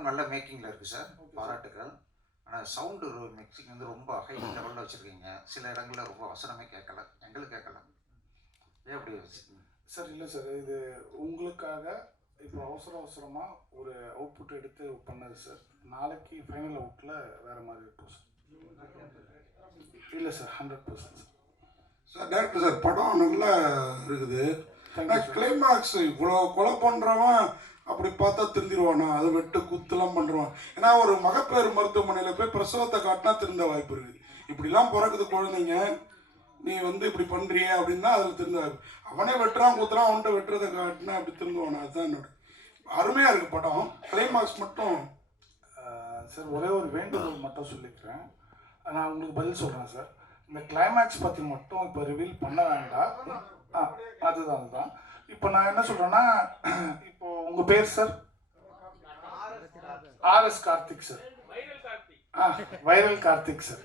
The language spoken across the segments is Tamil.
படம் நல்ல மேக்கிங்கில் இருக்குது சார், பாராட்டுக்கள். ஆனால் சவுண்டு மிக்சிங் வந்து ரொம்ப ஹை லெவலில் வச்சுருக்கீங்க. சில இடங்களில் ரொம்ப வசனமே கேட்கல, எங்களுக்கு கேட்கல. ஏன் அப்படி வச்சுருக்கீங்க சார்? இல்லை சார், இது உங்களுக்காக இப்போ அவசரமாக ஒரு அவுட்புட் எடுத்து பண்ணது சார். நாளைக்கு ஃபைனல் அவுட்டில் வேறு மாதிரி இருக்கும் சார். இல்லை சார், 100% சார். டேரக்டர் சார், படம் நல்லா இருக்குது. கிளைமாக்ஸ் இவ்வளோ கொலை பண்ணுறவன் அப்படி பார்த்தா திருந்திடுவானா? அது வெட்டு குத்துலாம் பண்ணுறான். ஏன்னா ஒரு மகப்பேறு மருத்துவமனையில் போய் பிரசவத்தை காட்டினா திருந்த வாய்ப்பு இருக்குது. இப்படிலாம் பிறக்குது குழந்தைங்க, நீ வந்து இப்படி பண்ணுறிய அப்படின்னா அதில் திருந்த வாய்ப்பு. அவனே வெட்டுறான் குத்துறான், அவன்கிட்ட வெட்டுறதை காட்டினா அப்படி திருந்துவானா? அதுதான் என்னோட அருமையாக இருக்குது படம். கிளைமாக்ஸ் மட்டும் சார் ஒரே ஒரு வேண்டுகோள் மட்டும் சொல்லிக்கிறேன். நான் உங்களுக்கு பதில் சொல்கிறேன் சார். இந்த கிளைமேக்ஸ் பற்றி மட்டும் இப்போ ரிவீல் பண்ண வேண்டாம். அதுதான் இப்போ நான் என்ன சொல்கிறேன்னா, இப்போ உங்கள் பேர் sir? RS Karthik sir. Viral Karthik sir.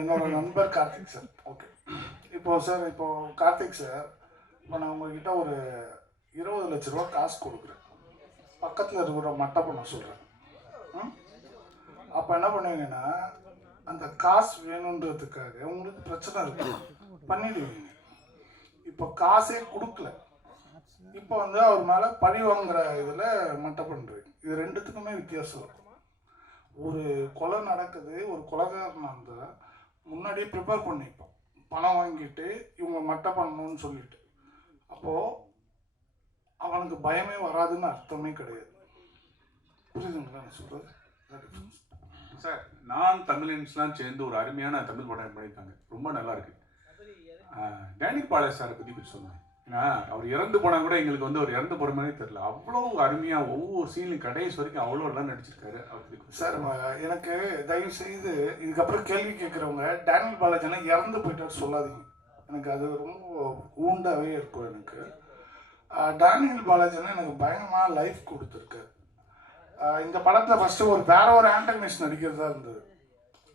என்னோட நண்பர் கார்த்திக் சார். ஓகே. இப்போது சார், இப்போது கார்த்திக் சார், இப்போ நான் உங்ககிட்ட ஒரு 20 லட்ச ரூபா காசு கொடுக்குறேன். பக்கத்தில் இருக்கிற மட்டை பண்ண சொல்கிறேன். அப்போ என்ன பண்ணுவீங்கன்னா, அந்த காசு வேணுன்றதுக்காக உங்களுக்கு பிரச்சனை இருக்கு, பண்ணிடுவீங்க. இப்போ காசே கொடுக்கல, இப்போ வந்து அவர் மேலே பழி வாங்குற இதில் மட்டை பண்ணுறீங்க. இது ரெண்டுத்துக்குமே வித்தியாசம் இருக்கும். ஒரு கொலை நடக்குது, ஒரு கொலைகாரனாக இருந்தால் முன்னாடியே ப்ரிப்பேர் பண்ணிப்போம், பணம் வாங்கிட்டு இவங்க மட்டை பண்ணணும்னு சொல்லிட்டு. அப்போது அவனுக்கு பயமே வராதுன்னு அர்த்தமே கிடையாது. புரியுதுங்களா நான் சொல்கிறது? சார், நான் தமிழன்ஸ்லாம் சேர்ந்து ஒரு அருமையான தமிழ் படம் பண்ணியிருக்காங்க, ரொம்ப நல்லா இருக்கு. டேனியல் பாலாஜி சாரை பற்றி கொஞ்சம் சொல்லுவேன். ஏன்னா அவர் இறந்து போனால் கூட எங்களுக்கு வந்து அவர் இறந்து போகிற மாதிரி தெரியல. அவ்வளோ அருமையாக ஒவ்வொரு சீன்லையும் கடைசி வரைக்கும் அவ்வளோ எல்லாம் நடிச்சிருக்காரு அவர். சார் எனக்கு தயவு செய்து இதுக்கப்புறம் கேள்வி கேட்குறவங்க டேனியல் பாலாஜினா இறந்து போயிட்டாரு சொல்லாதீங்க. எனக்கு அது ரொம்ப ஊண்டாகவே இருக்கும். எனக்கு டேனியல் பாலாஜினா எனக்கு பயங்கரமாக லைஃப் கொடுத்துருக்கு. இந்த படத்தில் ஃபஸ்ட்டு வேற ஒரு ஆண்டகனிஸ்ட் நடிக்கிறதா இருந்தது.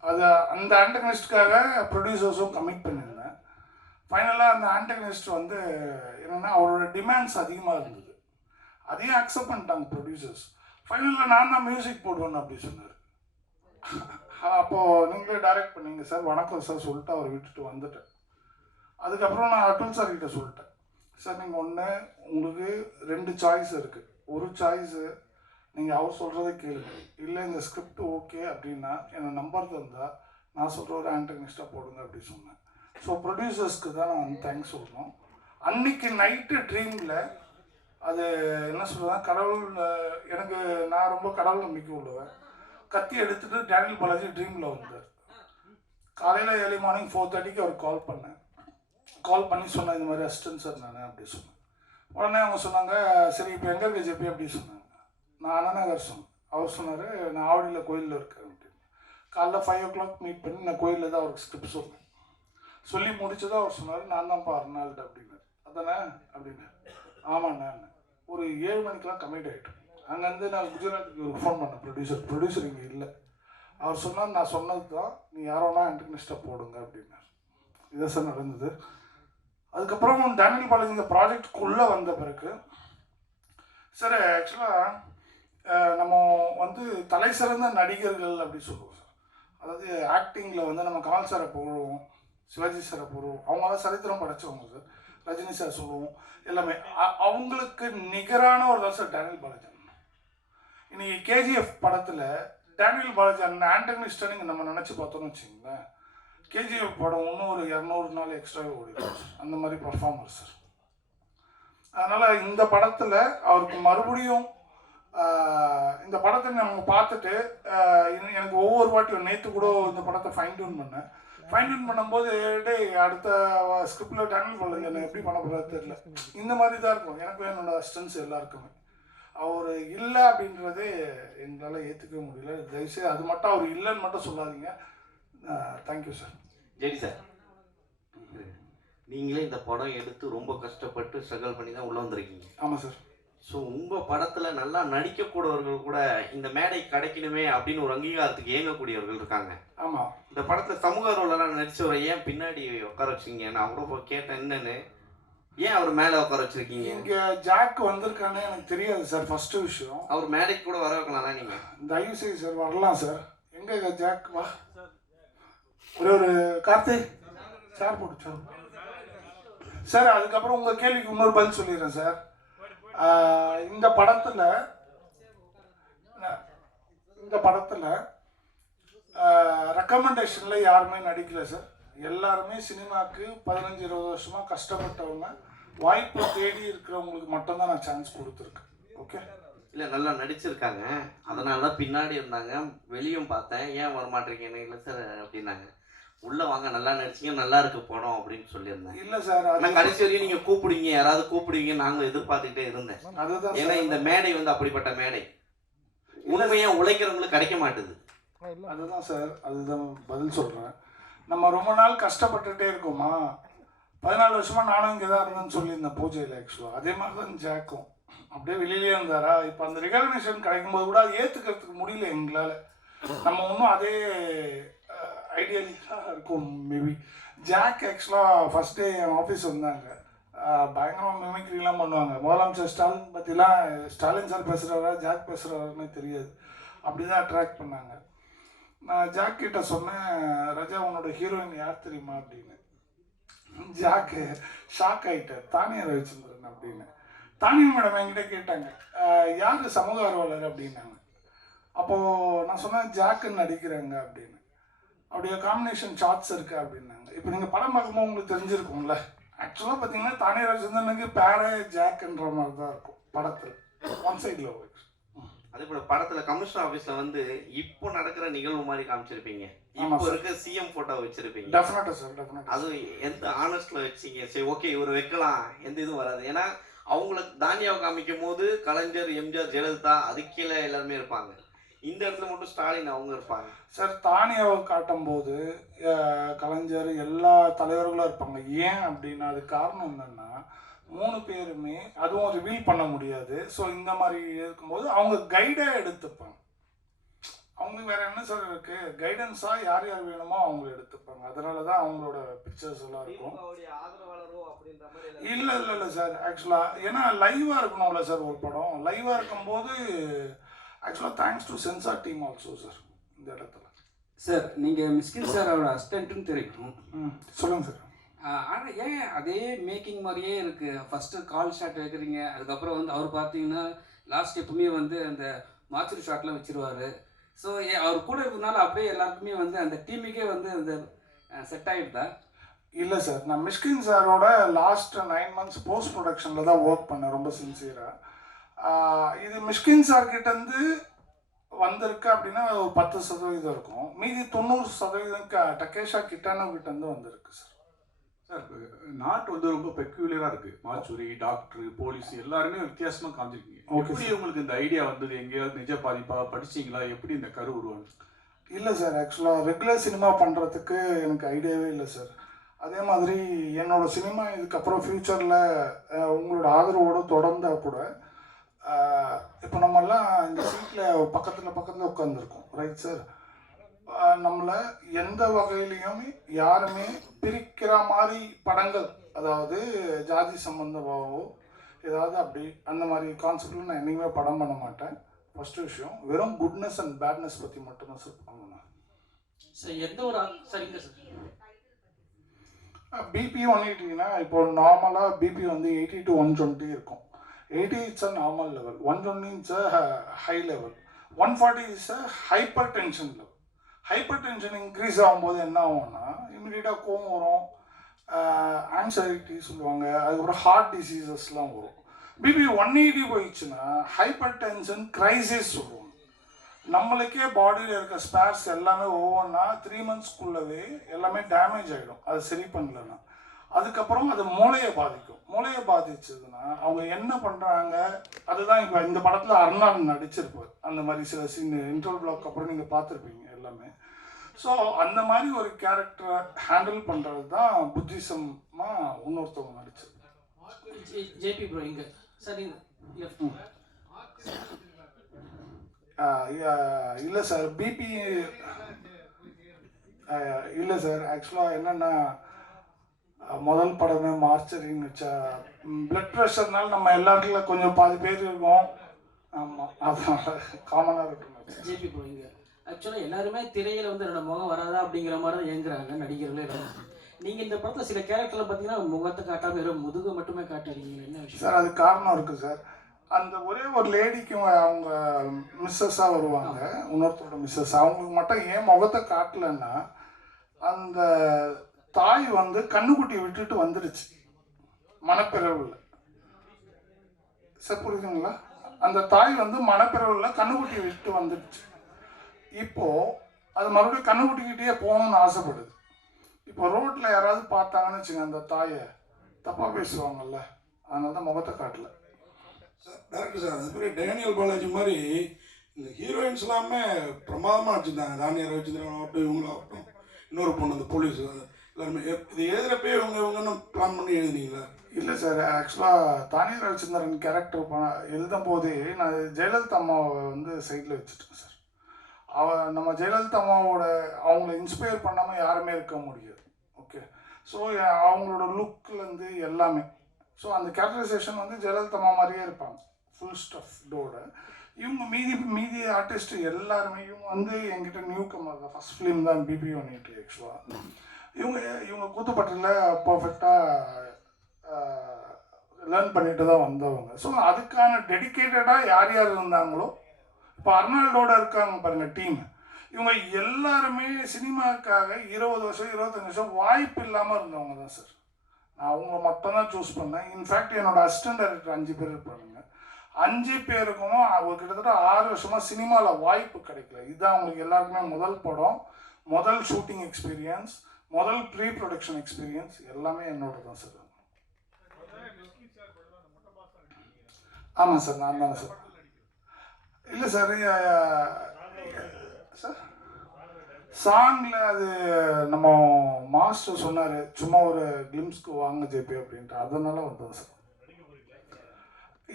அது அந்த ஆண்டகனிஸ்டுக்காக ப்ரொடியூசர்ஸும் கமிட் பண்ணியிருந்தேன். ஃபைனலாக அந்த ஆண்டகனிஸ்ட் வந்து என்னென்னா அவரோட டிமாண்ட்ஸ் அதிகமாக இருந்தது. அதையும் அக்செப்ட் பண்ணிட்டாங்க ப்ரொடியூசர்ஸ். ஃபைனலில் நான் தான் மியூசிக் போடுவேன்னு அப்படி சொன்னார். அப்போது நீங்களே டைரக்ட் பண்ணீங்க சார், வணக்கம் சார் சொல்லிட்டு அவரை விட்டுட்டு வந்துட்டேன். அதுக்கப்புறம் நான் அட்டுல் சார் கிட்ட சொல்லிட்டேன், சார் நீங்கள் உங்களுக்கு 2 சாய்ஸ் இருக்குது. ஒரு சாய்ஸு நீங்கள் அவர் சொல்கிறத கேளுங்க, இல்லை இந்த ஸ்கிரிப்ட் ஓகே அப்படின்னா என்னை நம்பர் தந்தால் நான் சொல்கிற ஒரு ஆண்டகனிஸ்டாக போடுங்க அப்படி சொன்னேன். ஸோ ப்ரொடியூசர்ஸ்க்கு தான் நான் வந்து தேங்க்ஸ் சொல்லணும். அன்றைக்கி நைட்டு ட்ரீமில் அது என்ன சொல்கிறதா, கடவுள் எனக்கு நான் ரொம்ப கடவுள் நம்பிக்கை உள்ளவன். கத்தி எடுத்துகிட்டு டேனியல் பாலாஜி ட்ரீமில் வந்தார். காலையில் ஏர்லி மார்னிங் 4:30க்கு அவர் கால் பண்ணி சொன்னேன், இந்த மாதிரி அசிஸ்டன்ட் சார் நான் அப்படி சொன்னேன். உடனே அவங்க சொன்னாங்க, சரி இப்போ எங்கே இருக்க ஜெபி அப்படி சொன்னாங்க. நான் அண்ணாநகர் சொன்னேன். அவர் சொன்னார், நான் ஆவடியில் கோயிலில் இருக்கேன் அப்படின்னு. காலைல 5 o'clock மீட் பண்ணி நான் கோயிலில் தான் அவருக்கு ஸ்கிரிப்ட் சொன்னேன். சொல்லி முடிச்சதான் அவர் சொன்னார், நான் தான்ப்பா அர்னால்டு அப்படின்னாரு. அதானே அப்படின்னாரு. ஆமாண்ணா. ஒரு 7 மணிக்கெலாம் கமிட் ஆகிட்டோம். அங்கேருந்து நான் குஜராத்துக்கு ஃபோன் பண்ணேன் ப்ரொடியூசர் இங்கே இல்லை. அவர் சொன்னார், நான் சொன்னது தான், நீ யாரோனா ஆண்டகனிஸ்டாக போடுங்க அப்படின்னாரு. இதை சார் நடந்தது. அதுக்கப்புறம் டேனியல் பாலாஜி இந்த ப்ராஜெக்டுக்குள்ளே வந்த பிறகு சார், ஆக்சுவலாக நம்ம வந்து தலை சிறந்த நடிகர்கள் அப்படி சொல்லுவோம் சார். அதாவது ஆக்டிங்கில் வந்து நம்ம கமல் சாரை போடுவோம், சிவாஜி சாரை போடுவோம், அவங்களாம் சரித்திரம் படைச்சவங்க சார். ரஜினி சார் சொல்லுவோம், எல்லாமே அவங்களுக்கு நிகரான ஒரு தான் சார் டேனியல் பாலாஜி. இன்னைக்கு கேஜிஎஃப் படத்தில் டேனியல் பாலாஜி ஆண்டகனிஸ்டாக நீங்கள் நம்ம நினச்சி பார்த்தோன்னு வச்சுங்களேன், கேஜிஎஃப் படம் இன்னும் ஒரு 200 நாள் எக்ஸ்ட்ராவே ஓடிடும் சார். அந்த மாதிரி பர்ஃபார்மர் சார். அதனால் இந்த படத்தில் அவருக்கு மறுபடியும் இந்த படத்தை நம்ம பார்த்துட்டு எனக்கு ஒவ்வொரு வாட்டியும் நேற்று கூட இந்த படத்தை ஃபைன் டியூன் பண்ணும்போது அடுத்த ஸ்கிரிப்டில் டேனியல் பாலாஜி என்ன எப்படி பண்ண போகிறது தெரியல. இந்த மாதிரி தான் இருக்கும் எனக்கும் என்னோட அசிஸ்டன்ஸ் எல்லாருக்குமே. அவர் இல்லை அப்படின்றதே எங்களால் ஏற்றுக்கவே முடியல. தயவுசெய்து அது மட்டும் அவர் இல்லைன்னு மட்டும் சொல்லாதீங்க. Thank you sir. சரி சார், நீங்களே இந்த படம் எடுத்து ரொம்ப கஷ்டப்பட்டு ஸ்ட்ரகிள் பண்ணி தான் உள்ளே வந்திருக்கீங்க. ஆமாம் சார். ஸோ உங்கள் படத்தில் நல்லா நடிக்கக்கூடியவர்கள் கூட இந்த மேடை கிடைக்கணுமே அப்படின்னு ஒரு அங்கீகாரத்துக்கு ஏங்கக்கூடியவர்கள் இருக்காங்க. ஆமாம். இந்த படத்தில் சமூக ரோலெல்லாம் நடித்தவரை ஏன் பின்னாடி உட்கார வச்சிங்க? நான் கூட கேட்டேன் என்னன்னு. ஏன் அவர் மேலே உட்கார வச்சிருக்கீங்க? இங்கே ஜாக் வந்திருக்கானே எனக்கு தெரியாது சார். ஃபஸ்ட்டு விஷயம், அவர் மேடைக்கு கூட வர வைக்கலாம்ல நீங்கள்? தயவு செய்து சார் வரலாம் சார். எங்கே ஜாக் வா, ஒரு கார்த்திக் சார் போட்டு சார். சார் அதுக்கப்புறம் உங்கள் கேள்விக்கு இன்னொரு பதில் சொல்லிடுறேன் சார். இந்த படத்தில் ரெக்கமெண்டேஷனில் யாருமே நடிக்கல சார். எல்லாருமே சினிமாவுக்கு 15-20 வருஷமாக கஷ்டப்பட்டவங்க, வாய்ப்பு தேடி இருக்கிறவங்களுக்கு மட்டும்தான் நான் சான்ஸ் கொடுத்துருக்கேன். ஓகே, இல்லை நல்லா நடிச்சிருக்காங்க, அதனால தான் பின்னாடி இருந்தாங்க. வெளியும் பார்த்தேன், ஏன் வரமாட்டேறீங்கன்னு. இல்லை சார் அப்படின்னாங்க. உள்ளே வாங்க, நல்லா நடிச்சிங்க, நல்லா இருக்கு படம் அப்படின்னு சொல்லியிருந்தேன். இல்லை சார், ஆனால் கடைசி வரையும் நீங்கள் கூப்பிடுவீங்க, யாராவது கூப்பிடுவீங்க நாங்கள் எதிர்பார்த்துக்கிட்டே இருந்தேன். அதுதான் ஏன்னா இந்த மேடை வந்து அப்படிப்பட்ட மேடை, உண்மையாக உழைக்கிறவங்களுக்கு கிடைக்க மாட்டுது. அதுதான் சார், அதுதான் பதில் சொல்கிறேன். நம்ம ரொம்ப நாள் கஷ்டப்பட்டுகிட்டே இருக்கோமா. 14 வருஷமாக நானும் இங்கே தான் இருந்தேன்னு சொல்லியிருந்தேன் பூஜையில். ஆக்சுவலாக அதே மாதிரி தான் ஜாக்கும் அப்படியே வெளியிலே இருந்தாரா. இப்போ அந்த ரெகக்னேஷன் கிடைக்கும்போது கூட அது ஏற்றுக்கிறதுக்கு முடியல எங்களால். நம்ம இன்னும் அதே ஐடியாலிக்காக இருக்கும் மேபி. ஜாக் ஆக்சுவலாக ஃபஸ்ட் டே என் ஆஃபீஸ் வந்தாங்க, பயங்கரமாக மிமிக்ரிலாம் பண்ணுவாங்க. முதலமைச்சர் ஸ்டாலின் பற்றிலாம் ஸ்டாலின் சார் பேசுகிறாரா ஜாக் பேசுகிறாருன்னு தெரியாது, அப்படி தான் அட்ராக்ட் பண்ணாங்க. நான் ஜாக் கிட்ட சொன்னேன், ரஜா உன்னோட ஹீரோயின் யார் தெரியுமா அப்படின்னு. ஜாக்கு ஷாக் ஆகிட்டார், தானியா ரவிச்சந்திரன் அப்படின்னு. தானியா மேடம் என்கிட்ட கேட்டாங்க, யார் சமூக ஆர்வலர் அப்படின்னாங்க. அப்போது நான் சொன்னேன் ஜாக்குன்னு நடிக்கிறாங்க அப்படின்னு. அப்படியே காம்பினேஷன் ஷார்ட்ஸ் இருக்குது அப்படின்னாங்க. இப்போ நீங்கள் படம் பார்க்கும்போது உங்களுக்கு தெரிஞ்சிருக்கும்ல, ஆக்சுவலாக பார்த்தீங்கன்னா தானியா ரவிச்சந்திரனுக்கு பேரே ஜாக்குன்ற மாதிரி தான் இருக்கும் படத்தில், ஒன் சைடில். அதே போல படத்துல கமிஷனர் ஆபீஸ்ல வந்து இப்போ நடக்கிற நிகழ்வு மாதிரி காமிச்சிருப்பீங்க, இப்போ இருக்க சிஎம் போட்டோ வச்சிருப்பீங்க. டெஃபினட்டா சார், டெஃபினட்டா. அது எந்த ஆனஸ்ட்ல வச்சீங்க? சரி ஓகே இவர் வைக்கலாம், எந்த இதுவும் வராது. ஏன்னா அவங்களுக்கு தானியாவை காமிக்கும் போது கலைஞர், எம்ஜிஆர், ஜெயலலிதா, அதுக்கு கீழே எல்லாருமே இருப்பாங்க. இந்த இடத்துல மட்டும் ஸ்டாலின் அவங்க இருப்பாங்க சார். தானியாவை காட்டும் போது கலைஞர் எல்லா தலைவர்களும் இருப்பாங்க. ஏன் அப்படின்னா அது காரணம் என்னன்னா 3 பேருமே அதுவும் ரிவீல் பண்ண முடியாது. ஸோ இந்த மாதிரி இருக்கும்போது அவங்க கைடாக எடுத்துப்பாங்க. அவங்களுக்கு வேற என்ன சார் இருக்கு, கைடன்ஸாக யார் யார் வேணுமோ அவங்க எடுத்துப்பாங்க. அதனால தான் அவங்களோட பிக்சர்ஸ் எல்லாம் இருக்கும். இல்லை இல்லை இல்லை சார், ஆக்சுவலாக ஏன்னா லைவாக இருக்கணும்ல சார் ஒரு படம். லைவாக இருக்கும்போது ஆக்சுவலாக thanks to sensor team also sir. இந்த இடத்துல சார் நீங்கள் மிஸ்கின் சார் அவரோட அசிஸ்டன்ட்டுன்னு தெரியும். சொல்லுங்கள் சார். ஆனால் ஏன் அதே மேக்கிங் மாதிரியே இருக்குது? ஃபஸ்ட்டு கால் ஷாட் வைக்கிறீங்க, அதுக்கப்புறம் வந்து அவர் பார்த்தீங்கன்னா லாஸ்ட் எப்பவுமே வந்து அந்த மாச்சுரி ஷாட்லாம் வச்சுருவார். ஸோ அவர் கூட இருக்கிறதுனால அப்படியே எல்லாருக்குமே வந்து அந்த டீமுக்கே வந்து அந்த செட் ஆகிடுதா? இல்லை சார், நான் மிஷ்கின் சாரோட லாஸ்ட் 9 months போஸ்ட் ப்ரொடக்ஷனில் தான் ஒர்க் பண்ணேன் ரொம்ப சின்சியராக. இது மிஷ்கின் சார்கிட்டேருந்து வந்திருக்கு அப்படின்னா ஒரு 10% இருக்கும். மீதி 90% டக்கேஷா கிட்டானோ கிட்டேருந்து வந்திருக்கு சார். சார் நாட்டு வந்து ரொம்ப பெக்யூலியராக இருக்குது. மாச்சூரி, டாக்டர், போலீஸ் எல்லாருமே வித்தியாசமாக காமிச்சிருக்கீங்க. எப்படி உங்களுக்கு இந்த ஐடியா வந்தது? எங்கேயாவது நிஜ பாதிப்பா படிச்சிங்களா? எப்படி இந்த கரு உருவாங்க? இல்லை சார், ஆக்சுவலாக ரெகுலர் சினிமா பண்ணுறதுக்கு எனக்கு ஐடியாவே இல்லை சார். அதே மாதிரி என்னோடய சினிமா இதுக்கப்புறம் ஃப்யூச்சரில் உங்களோட ஆதரவோடு தொடர்ந்தால் கூட இப்போ நம்மெல்லாம் இந்த சீட்டில் பக்கத்தில் உட்காந்துருக்கோம், ரைட் சார். நம்மளை எந்த வகையிலையுமே யாருமே பிரிக்கிற மாதிரி படங்கள், அதாவது ஜாதி சம்பந்தமாகவோ ஏதாவது அப்படி அந்த மாதிரி கான்செப்டில் நான் என்றைக்குமே படம் பண்ண மாட்டேன். ஃபஸ்ட்டு விஷயம், வெறும் குட்னஸ் அண்ட் பேட்னஸ் பற்றி மட்டும்தான் சார் பண்ணுவேன் சார். எந்த ஒரு சரிங்க சார். பிபி 180னா இப்போ நார்மலாக பிபி வந்து 80 to 120 இருக்கும். 80 it's a normal level, 120 it's a high level, 140 is a hyper tension level. Hyper tension increase ஆகும்போது என்ன ஆகும்னா இமீடியட்டாக கோவம் வரும், ஆன்சைட்டி சொல்லுவாங்க, அதுக்கப்புறம் ஹார்ட் டிசீசஸ்லாம் வரும். பிபி 180 போயிடுச்சுன்னா ஹைப்பர் டென்ஷன் கிரைசிஸ் சொல்லுவாங்க. நம்மளுக்கே பாடியில் இருக்க ஸ்பேர்ஸ் எல்லாமே ஒவ்வொன்றா 3 monthsக்குள்ளவே எல்லாமே டேமேஜ் ஆகிடும் அது சரி பண்ணலன்னா. அதுக்கப்புறம் அது மூளையை பாதிக்கும். மூளையை பாதிச்சதுன்னா அவங்க என்ன பண்ணுறாங்க, அதுதான் இப்போ இந்த படத்தில் அர்னால்ட் நடிச்சிருப்பார். அந்த மாதிரி சில சீன் இன்டர்வல் பிளாக் அப்புறம் நீங்கள் பார்த்துருப்பீங்க எல்லாமே. ஸோ அந்த மாதிரி ஒரு கேரக்டரை ஹேண்டில் பண்ணுறது தான் புத்திசமாக இன்னொருத்தவங்க நடிச்சது. ஜேபி ப்ரோ இங்கே சார். இல்லை சார், பிபி இல்லை சார். ஆக்சுவலாக என்னென்னா முதல் படமே மார்ச்சரின்னு வச்சா பிளட் ப்ரெஷர்னால நம்ம எல்லா இடத்துல கொஞ்சம் பாதி பேர் இருக்கோம். ஆமாம், அதனால காமனாக இருக்கணும். ஜேபி ப்ரோ இங்கே ஆக்சுவலாக எல்லாருமே திரையில் வந்து என்னோட முகம் வராதா அப்படிங்கிற மாதிரி தான் ஏங்குறாங்க நடிகர்களே எல்லாரும். நீங்கள் இந்த படத்தில் சில கேரக்டரில் பார்த்தீங்கன்னா முகத்தை காட்டாமல் வெறும் முதுகு மட்டுமே காட்டுறீங்க, என்ன விஷயம் சார்? அது காரணம் இருக்குது சார். அந்த ஒரே ஒரு லேடிக்கும் அவங்க மிஸ்ஸஸாக வருவாங்க, இன்னொருத்தரோட மிஸ்ஸஸ். அவங்களுக்கு மட்டும் ஏன் முகத்தை காட்டலன்னா, அந்த தாய் வந்து கண்ணுக்குட்டி விட்டுட்டு வந்துடுச்சு மனப்பிறவில். சார் புரியுதுங்களா? அந்த தாய் வந்து மனப்பிறவில் கண்ணுக்குட்டி விட்டு வந்துடுச்சு. இப்போது அது மறுபடியும் கண்ணுக்குட்டிக்கிட்டே போகணும்னு ஆசைப்படுது. இப்போ ரோட்டில் யாராவது பார்த்தாங்கன்னு வச்சுங்க, அந்த தாயை தப்பாக பேசுவாங்கல்ல, அதனால தான் முகத்தை காட்டல. சார் டேரக்டர் சார், அது மாதிரி டேனியல் பாலாஜி மாதிரி இந்த ஹீரோயின்ஸ் எல்லாமே பிரமாதமாக நடிச்சிருந்தாங்க. தானியா ரவிச்சந்திரன் ஆகட்டும், இவங்களாகட்டும், இன்னொரு பொண்ணு அந்த போலீஸ் எல்லாருமே. இது எழுதுகிறப்பே இவங்கன்னு பிளான் பண்ணி எழுதுனீங்களா? இல்லை சார், ஆக்சுவலாக தானியா ரவிச்சந்திரன் கேரக்டர் எழுதும் போதே நான் ஜெயலலிதா அம்மாவை வந்து சைடில் வச்சுட்டேன் சார். நம்ம ஜெயலலிதா அம்மாவோட அவங்கள இன்ஸ்பயர் பண்ணாமல் யாருமே இருக்க முடியாது. ஓகே, ஸோ அவங்களோட லுக்லேருந்து எல்லாமே. ஸோ அந்த கேரக்டரைசேஷன் வந்து ஜெயலலிதா அம்மா மாதிரியே இருப்பாங்க, ஃபுல் ஸ்டஃப்டோட. இவங்க மீதி ஆர்டிஸ்ட் எல்லாருமே இவங்க வந்து என்கிட்ட நியூ கமர் தான், ஃபஸ்ட் ஃபிலிம் தான் பிபி ஒன்னிட்டு. ஆக்சுவலாக இவங்க கூத்துப்பட்டில் பர்ஃபெக்டாக லேர்ன் பண்ணிட்டு தான் வந்தவங்க. ஸோ அதுக்கான டெடிக்கேட்டடாக யார் யார் இருந்தாங்களோ, இப்போ அர்னால்டோட இருக்காங்க பாருங்கள் டீம், இவங்க எல்லாருமே சினிமாவுக்காக 20 வருஷம் 25 வருஷம் வாய்ப்பு இல்லாமல் இருந்தவங்க தான் சார். நான் அவங்க மட்டும்தான் சூஸ் பண்ணேன். இன்ஃபேக்ட் என்னோட அசிஸ்டன்ட் டைரக்டர் 5 பேர் இருப்பாங்க. 5 பேருக்கும் அவங்க கிட்டத்தட்ட 6 வருஷமாக சினிமாவில் வாய்ப்பு கிடைக்கல. இதுதான் அவங்களுக்கு எல்லாருக்குமே முதல் படம், முதல் ஷூட்டிங் எக்ஸ்பீரியன்ஸ், முதல் ப்ரீ ப்ரொடக்ஷன் எக்ஸ்பீரியன்ஸ், எல்லாமே என்னோட தான் சார். ஆமாம் சார், நான் தானே சார். இல்லை சார், சார் சாங்கில் அது நம்ம மாஸ்டர் சொன்னார், சும்மா ஒரு கிளிம்ஸ்க்கு வாங்க ஜேபி அப்படின்ட்டு, அதனால வந்தோம் சார்.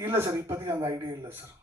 இல்லை சார், இப்போதைக்கு அந்த ஐடியா இல்லை சார்.